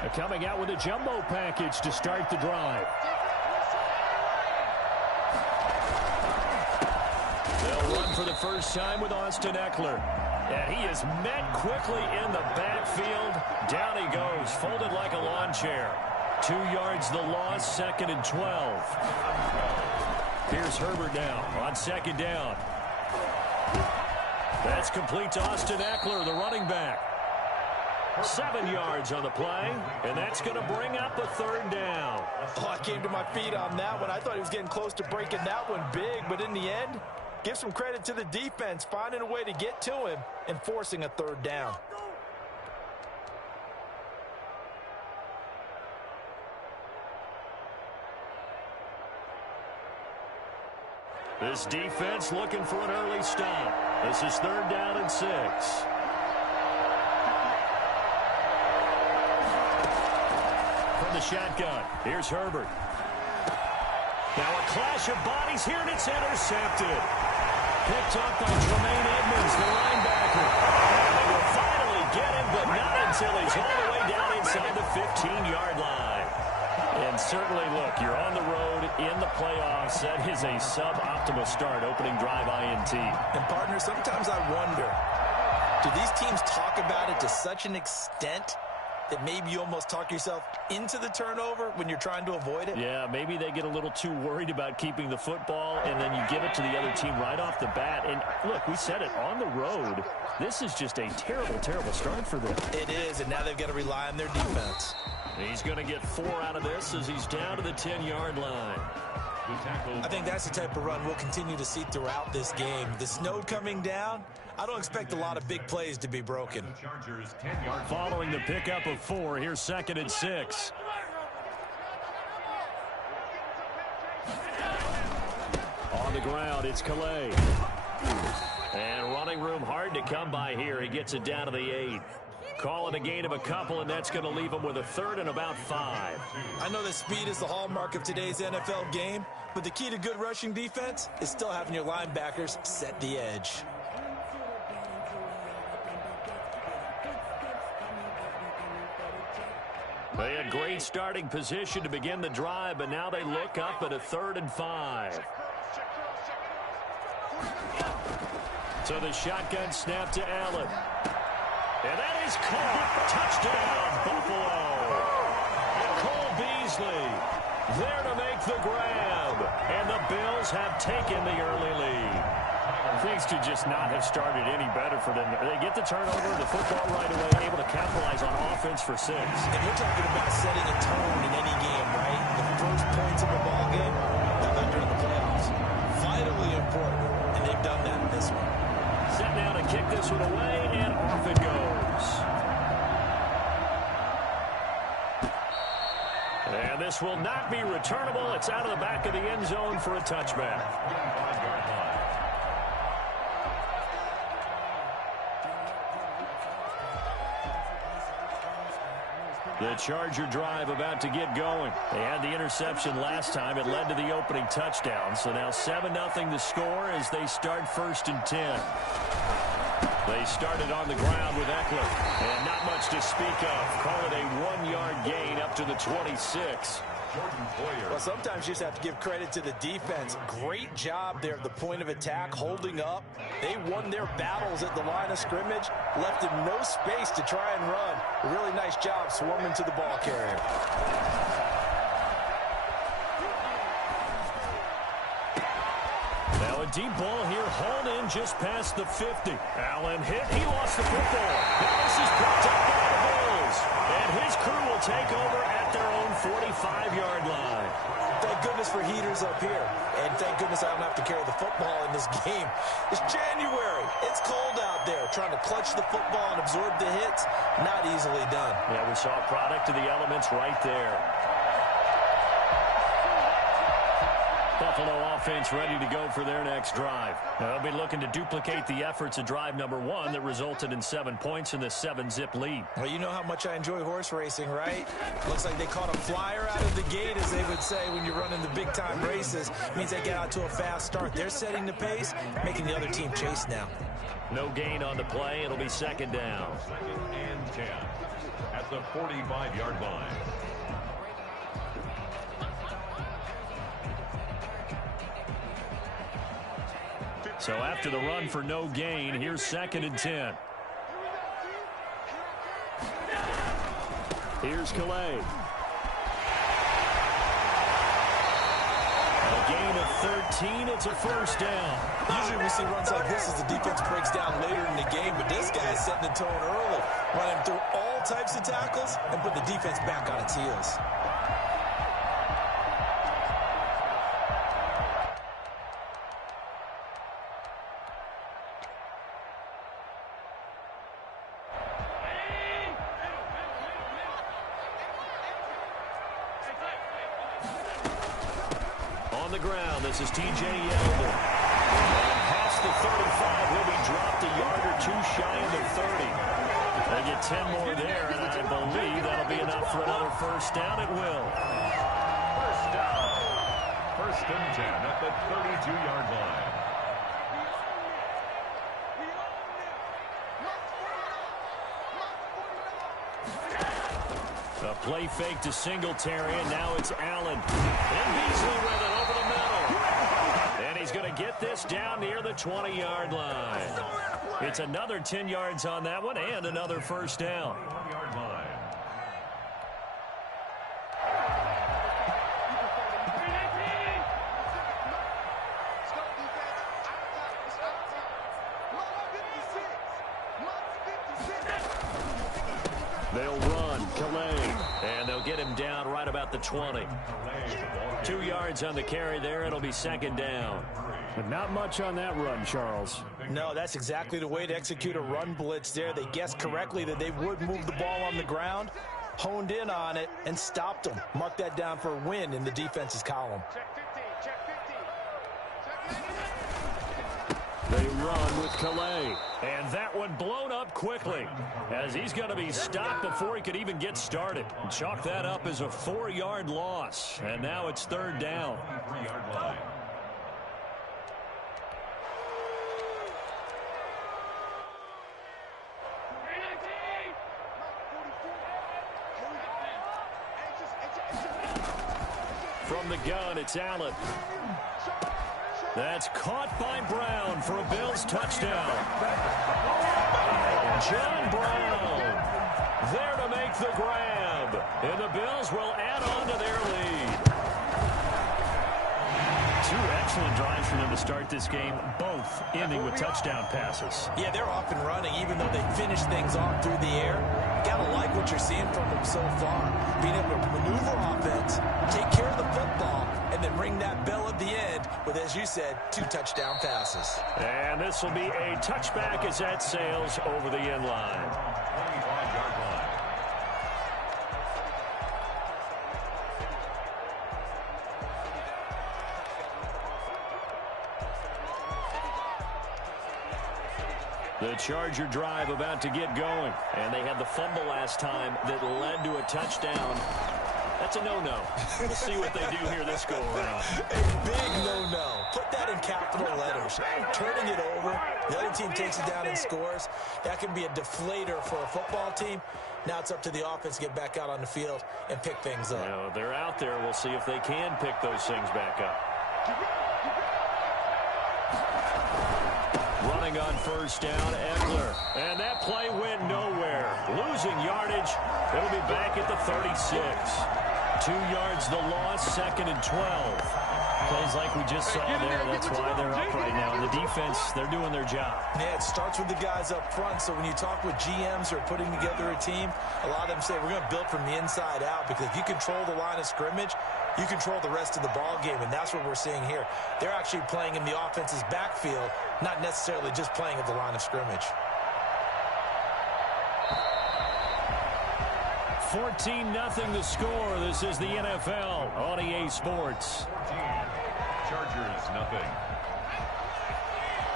They're coming out with a jumbo package to start the drive. They'll run for the first time with Austin Ekeler. And he is met quickly in the backfield. Down he goes, folded like a lawn chair. 2 yards the loss, 2nd and 12. Here's Herbert now on 2nd down. That's complete to Austin Ekeler, the running back. 7 yards on the play, and that's going to bring up a 3rd down. Oh, I came to my feet on that one. I thought he was getting close to breaking that one big, but in the end, give some credit to the defense, finding a way to get to him and forcing a 3rd down. This defense looking for an early stop. This is 3rd down and 6. From the shotgun, here's Herbert. Now a clash of bodies here, and it's intercepted. Picked up by Tremaine Edmonds, the linebacker. And they will finally get him, but not until he's all the way down inside the 15-yard line. And certainly, look, you're on the road in the playoffs. That is a suboptimal start, opening drive INT. And, partner, sometimes I wonder, do these teams talk about it to such an extent that maybe you almost talk yourself into the turnover when you're trying to avoid it? Yeah, maybe they get a little too worried about keeping the football, and then you give it to the other team right off the bat. And, look, we said it, on the road, this is just a terrible, terrible start for them. It is, and now they've got to rely on their defense. He's going to get 4 out of this as he's down to the 10-yard line. I think that's the type of run we'll continue to see throughout this game. The snow coming down, I don't expect a lot of big plays to be broken. Following the pickup of 4, here's 2nd and 6. On the ground, it's Calais. And running room hard to come by here. He gets it down to the 8. Call it a gain of a couple, and that's going to leave him with a 3rd and about 5. I know that speed is the hallmark of today's NFL game, but the key to good rushing defense is still having your linebackers set the edge. They had great starting position to begin the drive, but now they look up at a 3rd and 5. So the shotgun snap to Allen. And that is caught. Touchdown, Buffalo. And Cole Beasley there to make the grab. And the Bills have taken the early lead. Things could just not have started any better for them. They get the turnover, the football right away, able to capitalize on offense for 6. And you're talking about setting a tone in any game, right? The first points of a ball game, how about during the playoffs? Vitally important, and they've done that in this one. Set now to kick this one away, and off it goes. And this will not be returnable. It's out of the back of the end zone for a touchback. The Charger drive about to get going. They had the interception last time. It led to the opening touchdown. So now 7-0 the score as they start 1st and 10. They started on the ground with Ekeler. And not much to speak of. Call it a 1-yard gain up to the 26. Well, sometimes you just have to give credit to the defense. Great job there at the point of attack, holding up. They won their battles at the line of scrimmage, left him no space to try and run. A really nice job swarming to the ball carrier. Now a deep ball here, hauled in just past the 50. Allen hit, he lost the football. Now this is picked up by the Bills. And his crew will take over at their own 45-yard line. Thank goodness for heaters up here. And thank goodness I don't have to carry the football in this game. It's January. It's cold out there. Trying to clutch the football and absorb the hits, not easily done. Yeah, we saw a product of the elements right there. Buffalo offense ready to go for their next drive. They'll be looking to duplicate the efforts of drive number 1 that resulted in 7 points in the 7-zip lead. Well, you know how much I enjoy horse racing, right? Looks like they caught a flyer out of the gate, as they would say when you're running the big-time races. It means they get out to a fast start. They're setting the pace, making the other team chase now. No gain on the play. It'll be second down. 2nd and 10 at the 45-yard line. So after the run for no gain, here's 2nd and 10. Here's Calais. A gain of 13. It's a first down. Usually we see runs like this as the defense breaks down later in the game, but this guy is setting the tone early, running through all types of tackles and put the defense back on its heels. On the ground, this is T.J. Yeldon. And past the 35, will be dropped a yard or two shy of the 30. They get 10 more there, and I believe that'll be enough for another first down. It will. First down. 1st and 10 at the 32-yard line. A play fake to Singletary, and now it's Allen. And Beasley with it over the middle. And he's going to get this down near the 20-yard line. It's another 10 yards on that one and another first down. 1-yard line. They'll run Calais, and they'll get him down right about the 20. 2 yards on the carry there. It'll be second down. But not much on that run, Charles. No, that's exactly the way to execute a run blitz there. They guessed correctly that they would move the ball on the ground, honed in on it, and stopped them. Mark that down for a win in the defense's column. They run with Calais, and that one blown up quickly as he's going to be stopped before he could even get started. Chalk that up as a 4-yard loss, and now it's third down. 3-yard line. From the gun, it's Allen. That's caught by Brown for a Bills touchdown. John Brown there to make the grab. And the Bills will add on to their lead. 2 excellent drives for them to start this game, both ending with touchdown passes. Yeah, they're off and running, even though they finish things off through the air. Gotta like what you're seeing from them so far. Being able to maneuver offense, take care of the football, and then ring that bell at the end with, as you said, 2 touchdown passes. And this will be a touchback as that sails over the end line. 25-yard line. The Charger drive about to get going. And they had the fumble last time that led to a touchdown. That's a no-no. We'll see what they do here this go-around. A big no-no. Put that in capital letters. Turning it over, the other team takes it down and scores. That can be a deflator for a football team. Now it's up to the offense to get back out on the field and pick things up. Now, they're out there. We'll see if they can pick those things back up. Running on first down, Eckler. And that play went nowhere. Losing yardage. It'll be back at the 36. 2 yards the loss, 2nd and 12. Plays like we just saw there. That's why they're up right now. And the defense, they're doing their job. Yeah, it starts with the guys up front. So when you talk with GMs who are putting together a team, a lot of them say we're going to build from the inside out, because if you control the line of scrimmage, you control the rest of the ball game, and that's what we're seeing here. They're actually playing in the offense's backfield, not necessarily just playing at the line of scrimmage. 14-0 the score. This is the NFL on EA Sports. Chargers, nothing.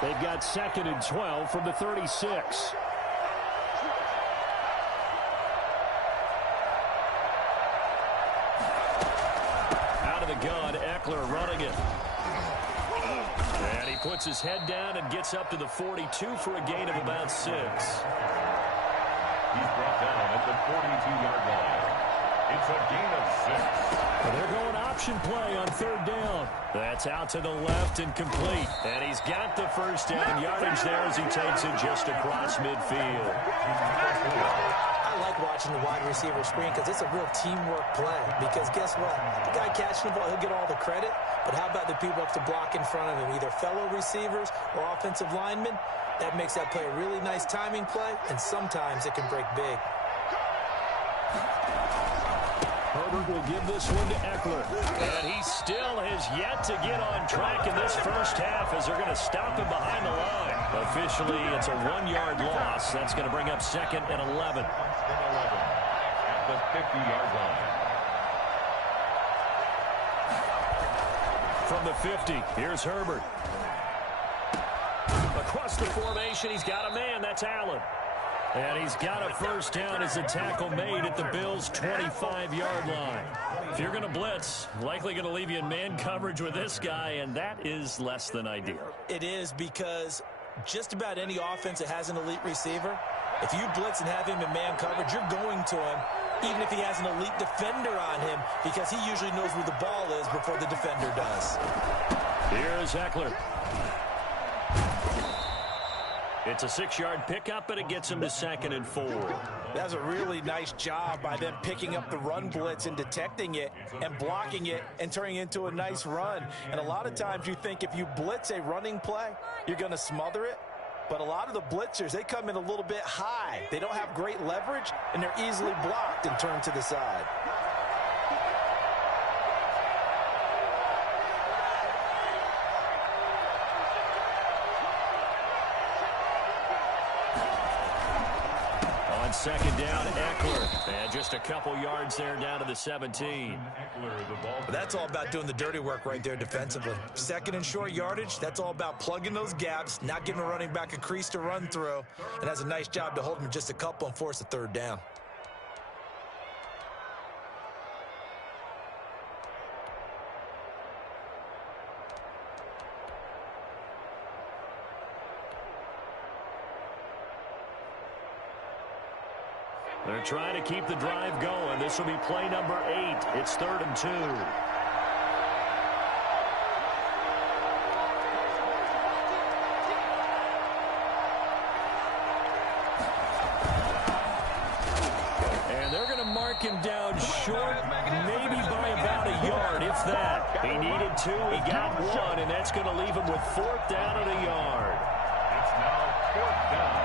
They've got 2nd and 12 from the 36. Out of the gun, Eckler running it. And he puts his head down and gets up to the 42 for a gain of about 6. He's brought down at the 42-yard line. It's a gain of 6. Well, they're going option play on third down. That's out to the left and complete. And he's got the first down yardage there as he takes it just across midfield. I like watching the wide receiver screen because it's a real teamwork play. Because guess what? The guy catching the ball, he'll get all the credit. But how about the people up to block in front of him, either fellow receivers or offensive linemen? That makes that play a really nice timing play, and sometimes it can break big. Herbert will give this one to Eckler. And he still has yet to get on track in this first half as they're going to stop him behind the line. Officially, it's a 1-yard loss. That's going to bring up 2nd and 11. At the 50-yard line. From the 50, here's Herbert. Across the formation, he's got a man. That's Allen. And he's got a first down as the tackle made at the Bills' 25-yard line. If you're going to blitz, likely going to leave you in man coverage with this guy, and that is less than ideal. It is, because just about any offense that has an elite receiver, if you blitz and have him in man coverage, you're going to him, even if he has an elite defender on him, because he usually knows where the ball is before the defender does. Here's Eckler. It's a 6-yard pickup, and it gets him to 2nd and 4. That's a really nice job by them picking up the run blitz and detecting it and blocking it and turning it into a nice run. And a lot of times you think if you blitz a running play, you're going to smother it. But a lot of the blitzers, they come in a little bit high. They don't have great leverage, and they're easily blocked and turned to the side. Second down, Eckler. And just a couple yards there down to the 17. That's all about doing the dirty work right there defensively. 2nd and short yardage, that's all about plugging those gaps, not giving a running back a crease to run through, and that's a nice job to hold him just a couple and force a 3rd down. They're trying to keep the drive going. This will be play number 8. It's 3rd and 2. And they're going to mark him down short, maybe by about a yard, if that. He needed 2, he got 1, and that's going to leave him with 4th down and a yard. It's now 4th down.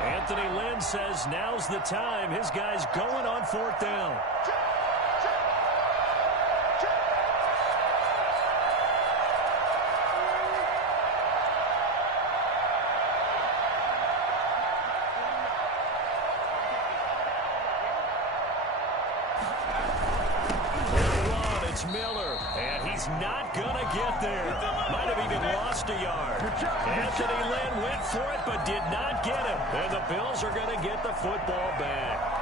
Anthony Lynn says now's the time. His guy's going on 4th down. It's Miller, and he's not going to get there. Might have even lost a yard. Anthony Lynn went for it, but did not get it. And the Bills are going to get the football back.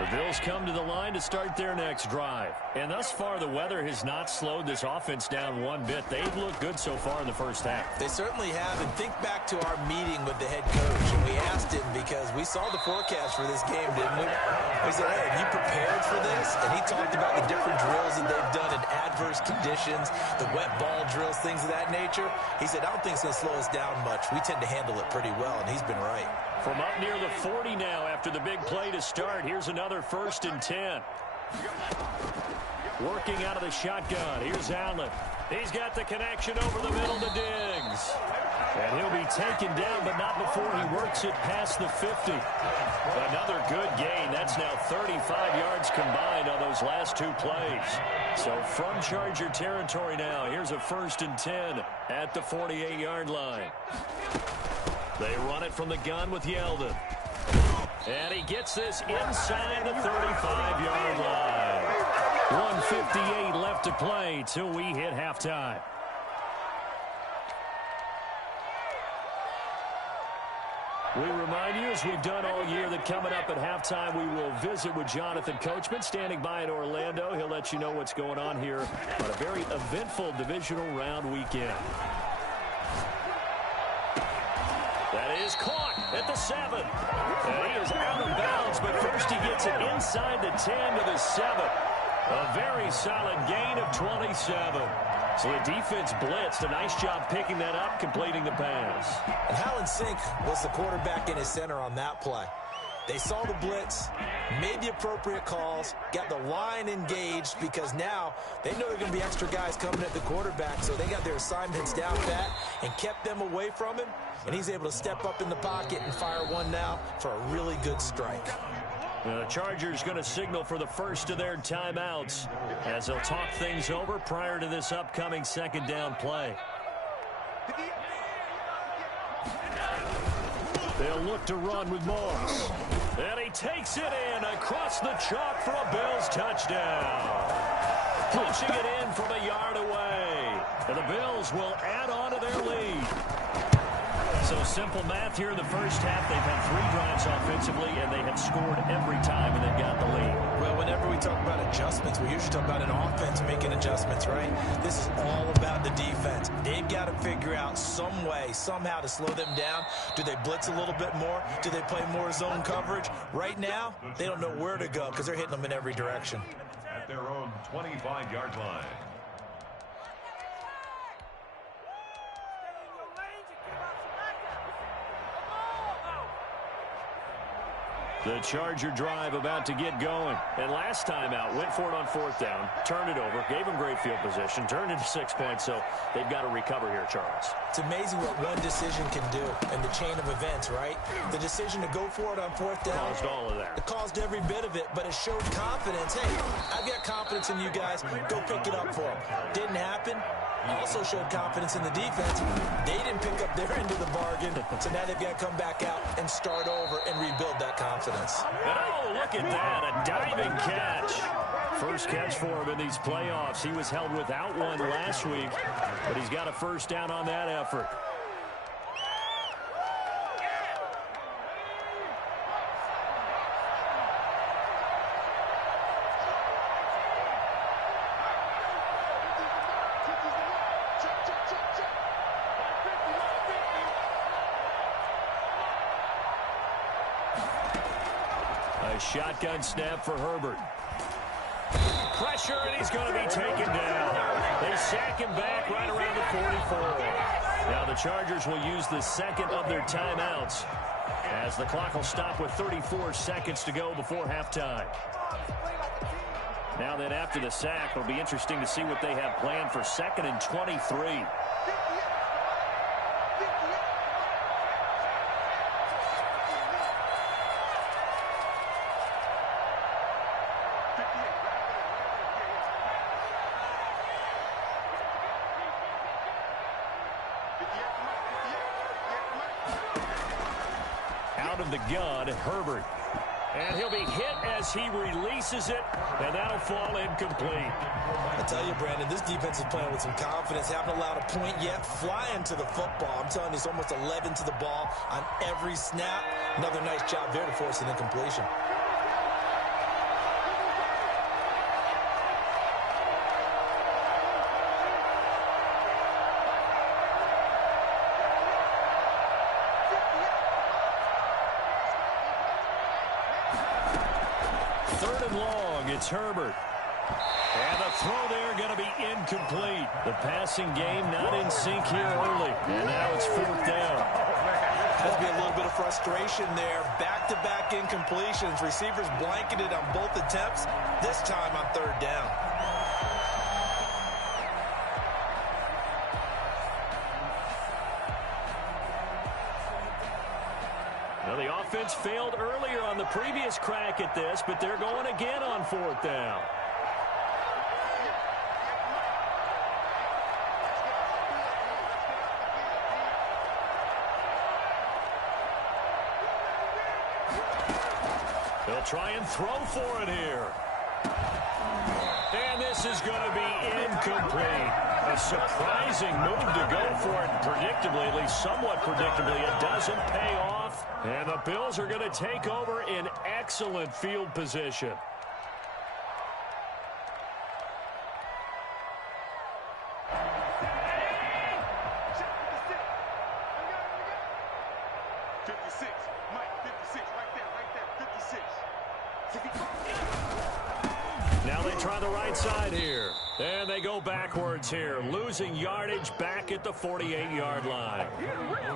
The Bills come to the line to start their next drive. And thus far, the weather has not slowed this offense down one bit. They've looked good so far in the first half. They certainly have. And think back to our meeting with the head coach. And we asked him, because we saw the forecast for this game, didn't we? We said, hey, have you prepared for this? And he talked about the different drills that they've done in adverse conditions, the wet ball drills, things of that nature. He said, I don't think it's going to slow us down much. We tend to handle it pretty well, and he's been right. From up near the 40 now after the big play to start, here's another 1st and 10. Working out of the shotgun. Here's Allen. He's got the connection over the middle to Diggs. And he'll be taken down, but not before he works it past the 50. Another good gain. That's now 35 yards combined on those last 2 plays. So from Charger territory now, here's a 1st and 10 at the 48-yard line. They run it from the gun with Yeldon. And he gets this inside the 35-yard line. 1:58 left to play till we hit halftime. We remind you, as we've done all year, that coming up at halftime, we will visit with Jonathan Coachman, standing by in Orlando. He'll let you know what's going on here on a very eventful divisional round weekend. That is caught at the 7. And he is out of bounds, but first he gets it inside the 10 to the 7. A very solid gain of 27. So the defense blitzed. A nice job picking that up, completing the pass. And Hallen Sink was the quarterback in his center on that play. They saw the blitz, made the appropriate calls, got the line engaged because now they know there are going to be extra guys coming at the quarterback, so they got their assignments down pat and kept them away from him, and he's able to step up in the pocket and fire one now for a really good strike. The Chargers going to signal for the first of their timeouts as they'll talk things over prior to this upcoming second down play. They'll look to run with Moss. And he takes it in across the chalk for a Bills touchdown. Punching it in from a yard away. And the Bills will add on to their lead. So simple math here in the first half. They've had 3 drives offensively, and they have scored every time, and they've got the lead. Well, whenever we talk about adjustments, we usually talk about an offense making adjustments, right? This is all about the defense. They've got to figure out some way, somehow to slow them down. Do they blitz a little bit more? Do they play more zone coverage? Right now, they don't know where to go because they're hitting them in every direction. At their own 25-yard line. The Charger drive about to get going. And last time out, went for it on 4th down, turned it over, gave them great field position, turned into 6 points, so they've got to recover here, Charles. It's amazing what one decision can do in the chain of events, right? The decision to go for it on 4th down. Caused all of that. It caused every bit of it, but it showed confidence. Hey, I've got confidence in you guys. Go pick it up for them. Didn't happen. Also showed confidence in the defense. They didn't pick up their end of the bargain, so now they've got to come back out and start over and rebuild that confidence. And oh, look at that, a diving catch. First catch for him in these playoffs. He was held without one last week, but he's got a first down on that effort. Shotgun snap for Herbert. Pressure, and he's going to be taken down. They sack him back right around the 44. Now the Chargers will use the second of their timeouts as the clock will stop with 34 seconds to go before halftime. Now then, after the sack, it'll be interesting to see what they have planned for 2nd and 23. Of the gun, Herbert. And he'll be hit as he releases it, and that'll fall incomplete. I tell you, Brandon, this defense is playing with some confidence. Haven't allowed a point yet. Flying to the football. I'm telling you, it's almost 11 to the ball on every snap. Another nice job there to force an incompletion. It's Herbert. And the throw there going to be incomplete. The passing game not in sync here early. And now it's 4th down. Has to be a little bit of frustration there. Back-to-back incompletions. Receivers blanketed on both attempts. This time on 3rd down. Now, the offense failed earlier on the previous crack at this, but they're going again on 4th down. They'll try and throw for it here. And this is going to be incomplete. A surprising move to go for it predictably, at least somewhat predictably. It doesn't pay off, and the Bills are going to take over in excellent field position. Now they try the right side here. And they go backwards here, losing yardage back at the 48-yard line.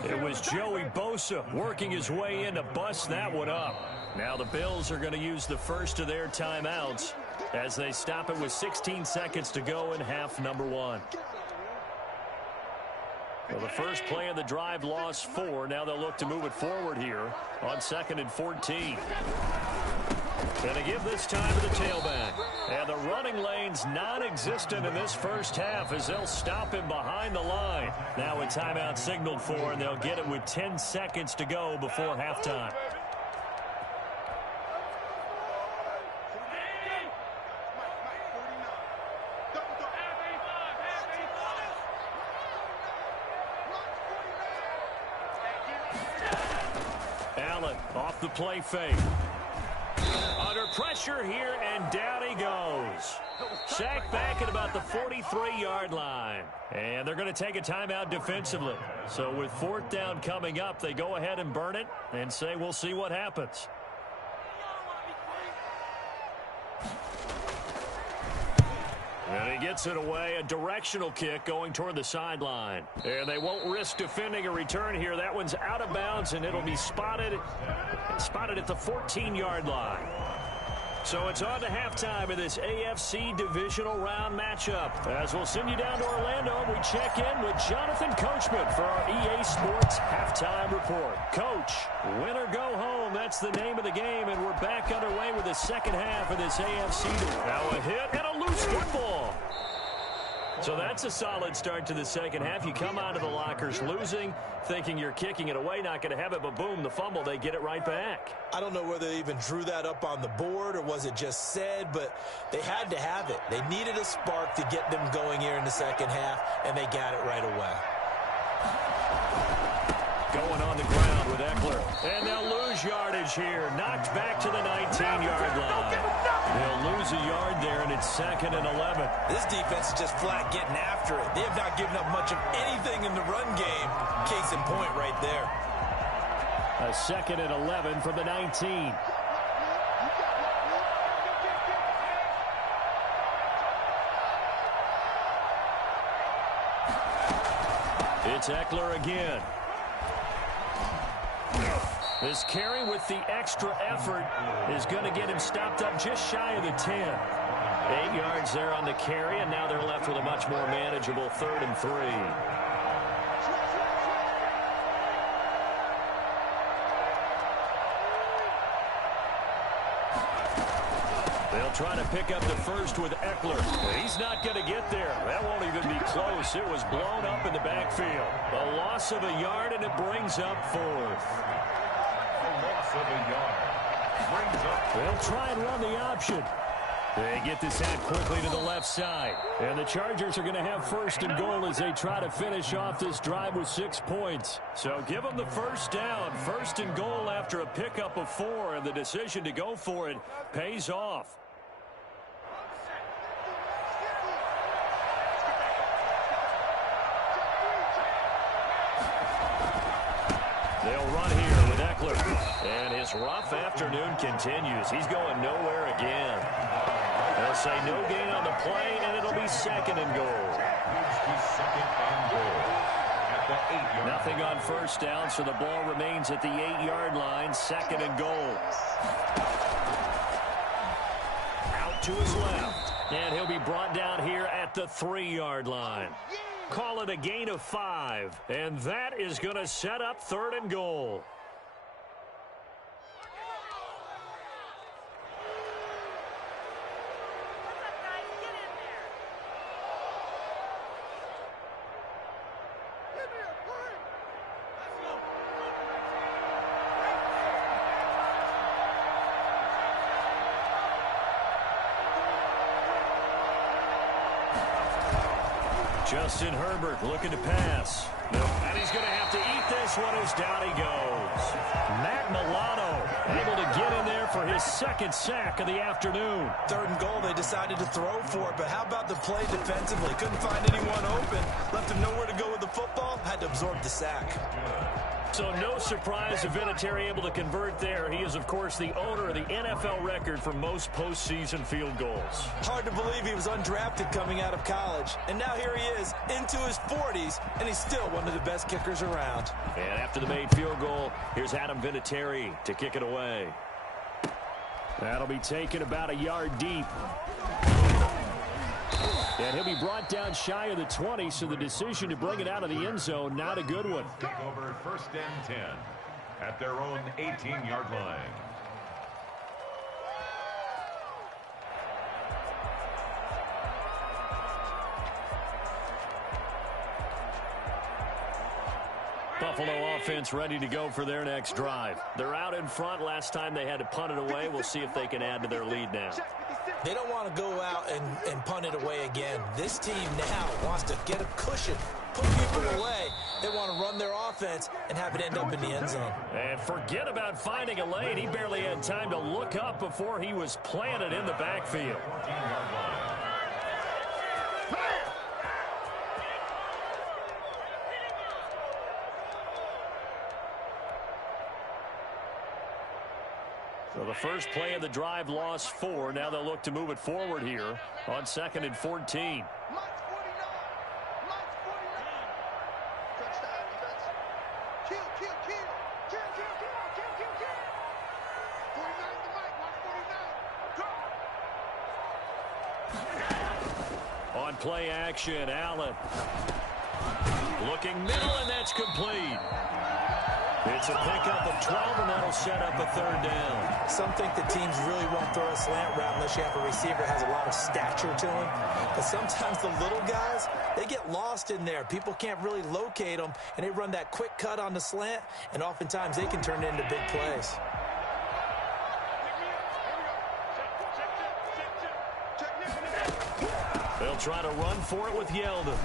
It was Joey Bosa working his way in to bust that one up. Now the Bills are going to use the first of their timeouts as they stop it with 16 seconds to go in half number one. Well, the first play of the drive lost 4. Now they'll look to move it forward here on 2nd and 14. And to give this time to the tailback. And the running lane's non-existent in this first half as they'll stop him behind the line. Now a timeout signaled for, and they'll get it with 10 seconds to go before halftime. Allen off the play fake. Under pressure here, and down he goes. Sacked back at about the 43-yard line. And they're going to take a timeout defensively. So with 4th down coming up, they go ahead and burn it and say we'll see what happens. And he gets it away, a directional kick going toward the sideline. And they won't risk defending a return here. That one's out of bounds, and it'll be spotted at the 14-yard line. So it's on to halftime of this AFC divisional round matchup. As we'll send you down to Orlando, we check in with Jonathan Coachman for our EA Sports Halftime Report. Coach, win or go home, that's the name of the game, and we're back underway with the second half of this AFC. Now a hit and a loose football. So that's a solid start to the second half. You come out of the lockers losing, thinking you're kicking it away, not going to have it, but boom, the fumble, they get it right back. I don't know whether they even drew that up on the board or was it just said, but they had to have it. They needed a spark to get them going here in the second half, and they got it right away. Going on the ground with Eckler. And they'll lose yardage here. Knocked back to the 19-yard line. They'll lose a yard there, and it's 2nd and 11. This defense is just flat getting after it. They have not given up much of anything in the run game. Case in point right there. A 2nd and 11 from the 19. It's Eckler again. This carry with the extra effort is going to get him stopped up just shy of the 10. 8 yards there on the carry, and now they're left with a much more manageable 3rd and 3. They'll try to pick up the first with Eckler. He's not going to get there. That won't even be close. It was blown up in the backfield. A loss of a yard, and it brings up 4th. They'll try and run the option. They get this out quickly to the left side. And the Chargers are going to have 1st and goal as they try to finish off this drive with 6 points. So give them the first down. 1st and goal after a pickup of 4. And the decision to go for it pays off. They'll run here with Eckler. And his rough afternoon continues. He's going nowhere again. They'll say no gain on the play, and it'll be 2nd and goal. Nothing on 1st down, so the ball remains at the 8-yard line. 2nd and goal. Out to his left. And he'll be brought down here at the 3-yard line. Call it a gain of 5. And that is going to set up 3rd and goal. Justin Herbert looking to pass. And he's going to have to eat this one as down he goes. Matt Milano able to get in there for his second sack of the afternoon. 3rd and goal, they decided to throw for it, but how about the play defensively? Couldn't find anyone open. Left him nowhere to go with the football. Had to absorb the sack. So no surprise if Vinatieri able to convert there. He is, of course, the owner of the NFL record for most postseason field goals. Hard to believe he was undrafted coming out of college. And now here he is into his 40s, and he's still one of the best kickers around. And after the made field goal, here's Adam Vinatieri to kick it away. That'll be taken about a yard deep. And he'll be brought down shy of the 20, so the decision to bring it out of the end zone, not a good one. Take over 1st and 10 at their own 18-yard line. Buffalo offense ready to go for their next drive. They're out in front. Last time they had to punt it away. We'll see if they can add to their lead now. They don't want to go out and punt it away again. This team now wants to get a cushion, put people away. They want to run their offense and have it end up in the end zone. And forget about finding a lane. He barely had time to look up before he was planted in the backfield. So the first play of the drive lost 4. Now they'll look to move it forward here on 2nd and 14. On play action, Allen. Looking middle, and that's complete. It's a pickup of 12, and that'll set up a 3rd down. Some think the teams really won't throw a slant route unless you have a receiver that has a lot of stature to him. But sometimes the little guys, they get lost in there. People can't really locate them, and they run that quick cut on the slant, and oftentimes they can turn it into big plays. They'll try to run for it with Yeldon.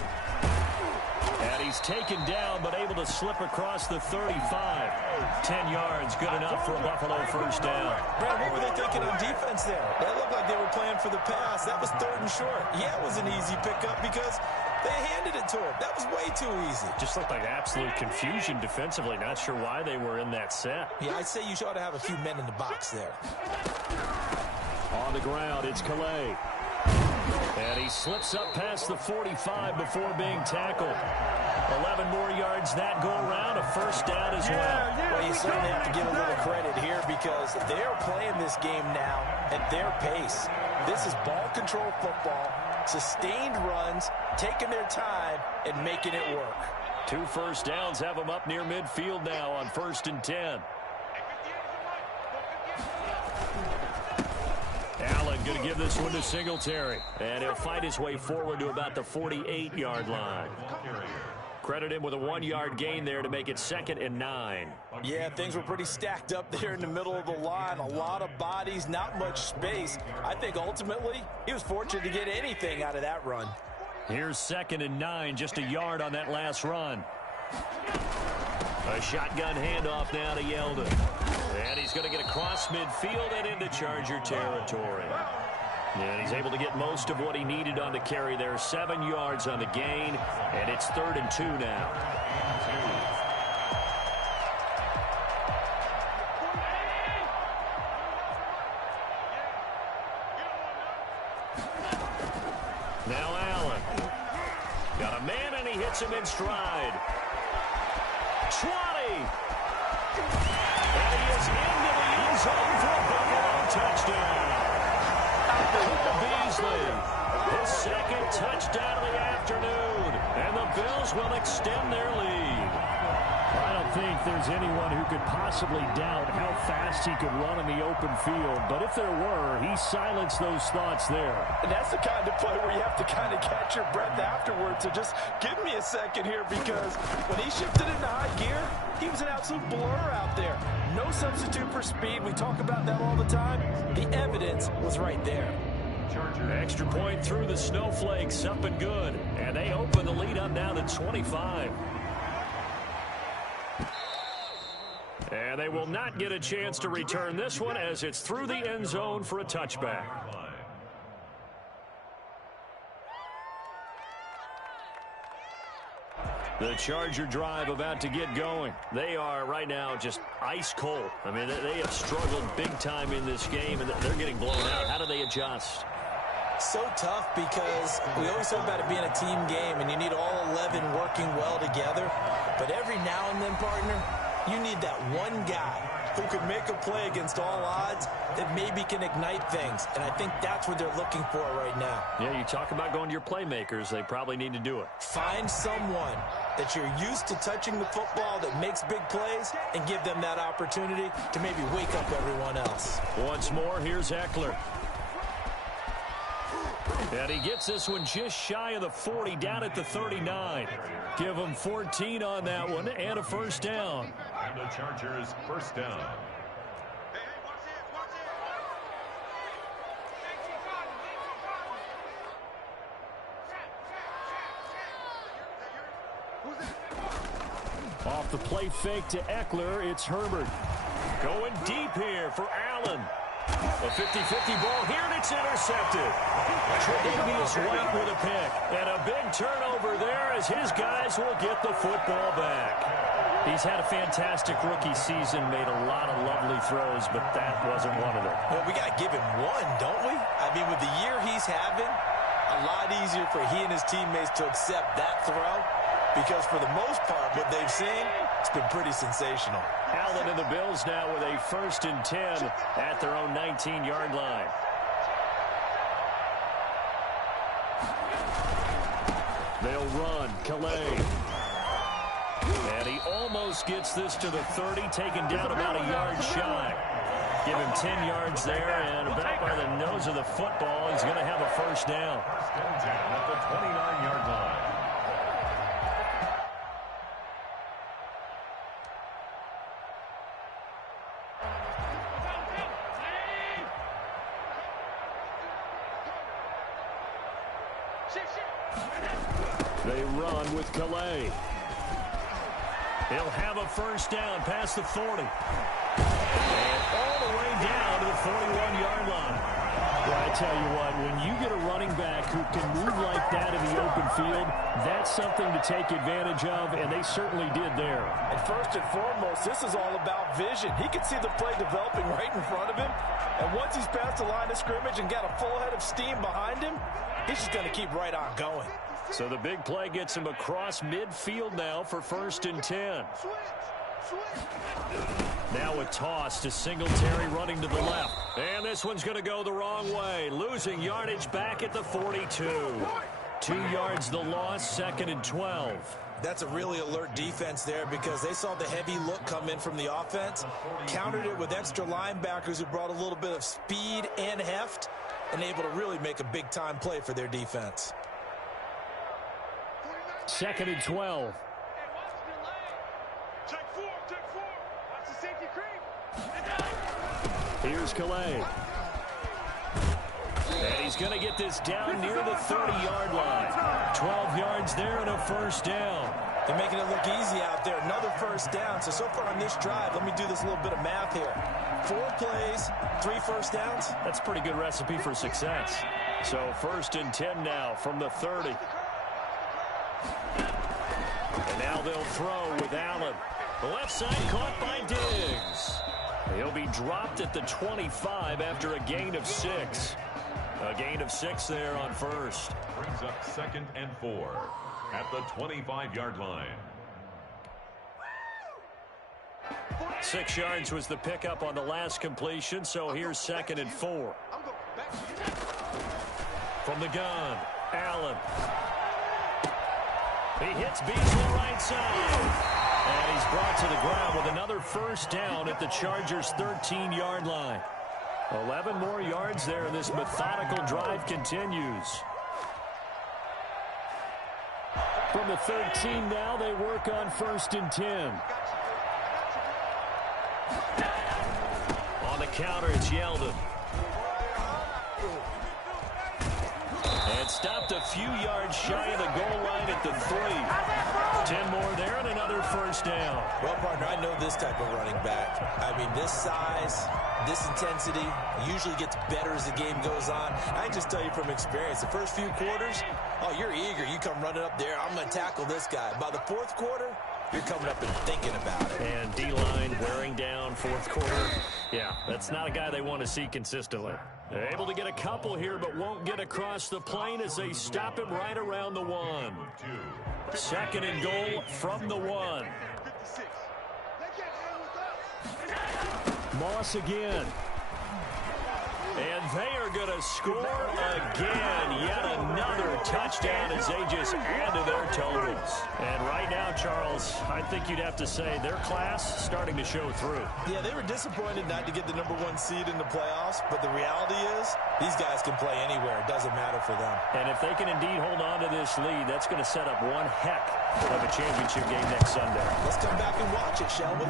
And he's taken down, but able to slip across the 35. 10 yards, good enough for a Buffalo 1st down. Brad, what were they thinking on defense there? That looked like they were playing for the pass. That was 3rd and short. Yeah, it was an easy pickup because they handed it to him. That was way too easy. Just looked like absolute confusion defensively. Not sure why they were in that set. Yeah, I'd say you ought to have a few men in the box there. On the ground, it's Calais. And he slips up past the 45 before being tackled. 11 more yards that go around, a 1st down as well. Well, you certainly have to give a little credit here because they're playing this game now at their pace. This is ball control football, sustained runs, taking their time, and making it work. 2 1st downs have them up near midfield now on 1st and 10. Allen going to give this one to Singletary. And he'll fight his way forward to about the 48-yard line. Credit him with a 1-yard gain there to make it 2nd and 9. Yeah, things were pretty stacked up there in the middle of the line. A lot of bodies, not much space. I think ultimately he was fortunate to get anything out of that run. Here's 2nd and 9, just a yard on that last run. A shotgun handoff now to Yeldon. And he's going to get across midfield and into Charger territory. And he's able to get most of what he needed on the carry there. 7 yards on the gain, and it's 3rd and 2 now. Now Allen. Got a man, and he hits him in stride. 20. And he is into the end zone for a Buffalo touchdown. Beasley, his 2nd touchdown of the afternoon. And the Bills will extend their lead. I don't think there's anyone who could possibly doubt how fast he could run in the open field. But if there were, he silenced those thoughts there. And that's the kind of play where you have to kind of catch your breath afterwards. So just give me a second here because when he shifted into high gear, he was an absolute blur out there. No substitute for speed. We talk about that all the time. The evidence was right there. Chargers. Extra point through the snowflakes, up and good. And they open the lead up now to 25. And they will not get a chance to return this one as it's through the end zone for a touchback. The Charger drive about to get going. They are right now just ice cold. I mean, they have struggled big time in this game, and they're getting blown out. How do they adjust? So tough because we always talk about it being a team game, and you need all 11 working well together. But every now and then, partner, you need that one guy who can make a play against all odds that maybe can ignite things. And I think that's what they're looking for right now. Yeah, you talk about going to your playmakers. They probably need to do it. Find someone that you're used to touching the football that makes big plays and give them that opportunity to maybe wake up everyone else. Once more, here's Eckler. And he gets this one just shy of the 40, down at the 39. Give him 14 on that one and a first down. And the Chargers first down. Off the play fake to Eckler, it's Herbert. Going deep here for Allen. A 50-50 ball here, and it's intercepted. Tre'Davious White with a pick. And a big turnover there as his guys will get the football back. He's had a fantastic rookie season, made a lot of lovely throws, but that wasn't one of them. Well, we got to give him one, don't we? I mean, with the year he's having, a lot easier for he and his teammates to accept that throw because for the most part, what they've seen, it's been pretty sensational. Allen and the Bills now with a 1st and 10 at their own 19-yard line. They'll run. Calais. And he almost gets this to the 30, taken down about a yard shy. Give him 10 yards there, and about by the nose of the football, he's going to have a first down. First and 10 at the 29-yard line. They run with Calais. He'll have a first down past the 40. And all the way down to the 41-yard line. Well, I tell you what, when you get a running back who can move like that in the open field, that's something to take advantage of, and they certainly did there. And first and foremost, this is all about vision. He can see the play developing right in front of him, and once he's past the line of scrimmage and got a full head of steam behind him, he's just going to keep right on going. So the big play gets him across midfield now for 1st and 10. Now a toss to Singletary running to the left. And this one's going to go the wrong way. Losing yardage back at the 42. 2 yards the loss, 2nd and 12. That's a really alert defense there because they saw the heavy look come in from the offense, countered it with extra linebackers who brought a little bit of speed and heft, and able to really make a big-time play for their defense. 2nd and 12. Here's Calais. And he's going to get this down near the 30-yard line. 12 yards there and a first down. They're making it look easy out there. Another first down. So far on this drive, let me do this little bit of math here. 4 plays, 3 first downs. That's a pretty good recipe for success. So 1st and 10 now from the 30. And now they'll throw with Allen. The left side caught by Diggs. He'll be dropped at the 25 after a gain of 6. A gain of 6 there on first. Brings up 2nd and 4 at the 25-yard line. 6 yards was the pickup on the last completion, so here's 2nd and 4. From the gun, Allen. He hits Beasley right side. And he's brought to the ground with another first down at the Chargers' 13-yard line. 11 more yards there, and this methodical drive continues. From the 13 now, they work on 1st and 10. On the counter, it's Yeldon. It stopped a few yards shy of the goal line at the 3. 10 more there and another first down. Well, partner, I know this type of running back. I mean, this size, this intensity usually gets better as the game goes on. I can just tell you from experience, the first few quarters, oh, you're eager. You come running up there, I'm going to tackle this guy. By the fourth quarter, you're coming up and thinking about it. And D-line wearing down fourth quarter. Yeah, that's not a guy they want to see consistently. They're able to get a couple here, but won't get across the plane as they stop him right around the 1. Second and goal from the 1. Moss again. And they are going to score again. Yet another touchdown as they just add to their totals. And right now, Charles, I think you'd have to say their class starting to show through. Yeah, they were disappointed not to get the #1 seed in the playoffs, but the reality is these guys can play anywhere. It doesn't matter for them. And if they can indeed hold on to this lead, that's going to set up one heck of a championship game next Sunday. Let's come back and watch it, shall we?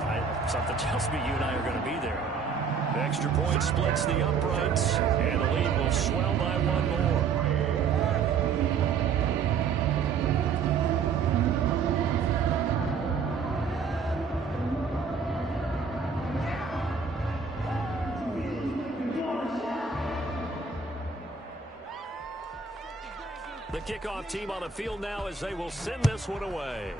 Something tells me you and I are going to be there. The extra point splits the uprights, and the lead will swell by one more. The kickoff team on the field now as they will send this one away.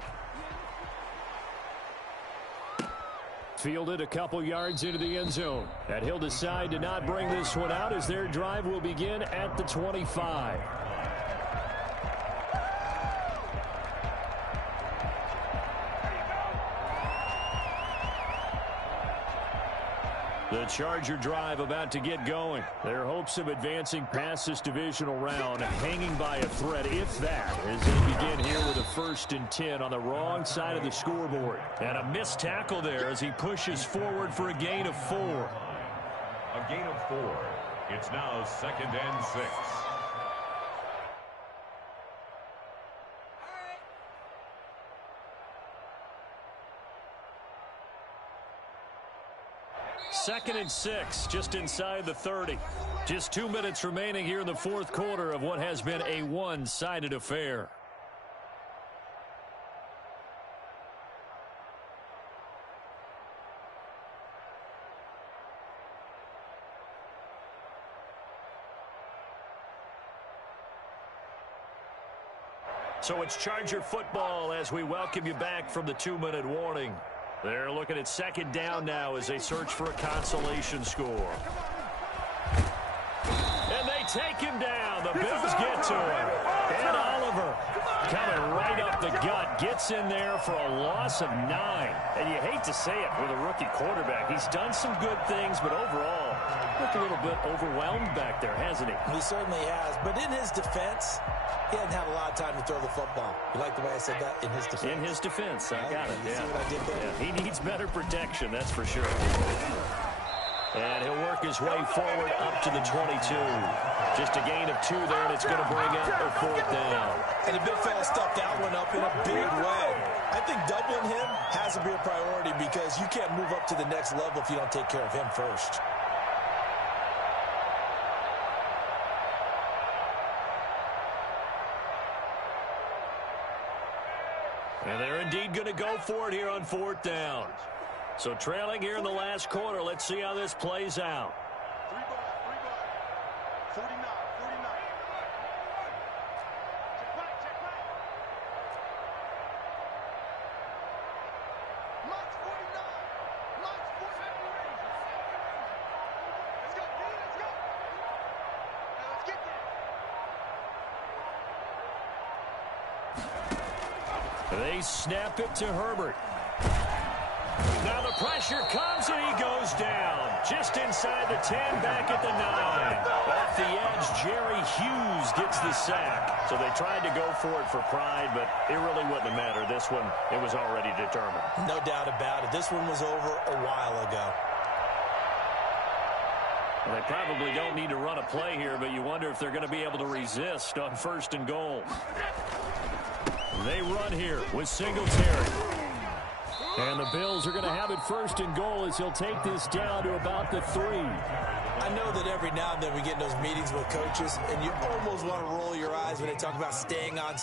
Fielded a couple yards into the end zone. And he'll decide to not bring this one out as their drive will begin at the 25. The Charger drive about to get going. Their hopes of advancing past this divisional round hanging by a thread, if that, as they begin here with a 1st and 10 on the wrong side of the scoreboard. And a missed tackle there as he pushes forward for a gain of 4. A gain of 4. It's now 2nd and 6. Second and 6, just inside the 30. Just 2 minutes remaining here in the fourth quarter of what has been a one-sided affair. So it's Charger football as we welcome you back from the 2-minute warning. They're looking at second down now as they search for a consolation score. And they take him down. The Bills get to him. And Oliver coming right up the gut. Gets in there for a loss of 9. And you hate to say it with a rookie quarterback. He's done some good things, but overall, looked a little bit overwhelmed back there, hasn't he? He certainly has. But in his defense, he hadn't had a lot of time to throw the football. You like the way I said that? In his defense. In his defense. I got it. You see what I did there? Yeah, he needs better protection, that's for sure. And he'll work his way forward up to the 22. Just a gain of 2 there, and it's going to bring up a 4th down. And the big fella stuffed that one up in a big way. I think doubling him has to be a priority because you can't move up to the next level if you don't take care of him first. And they're indeed going to go for it here on 4th down. So trailing here in the last quarter, let's see how this plays out. 3 ball, 49, 49. Check back. March 49. March 49. Let's go, D, let's go. Now let's get there. They snap it to Herbert. Now the pressure comes and he goes down. Just inside the 10, back at the 9. Off the edge, Jerry Hughes gets the sack. So they tried to go for it for pride, but it really wouldn't have mattered. This one, it was already determined. No doubt about it. This one was over a while ago. Well, they probably don't need to run a play here, but you wonder if they're going to be able to resist on 1st and goal. They run here with Singletary. And the Bills are going to have it first and goal as he'll take this down to about the 3. I know that every now and then we get in those meetings with coaches, and you almost want to roll your eyes when they talk about staying on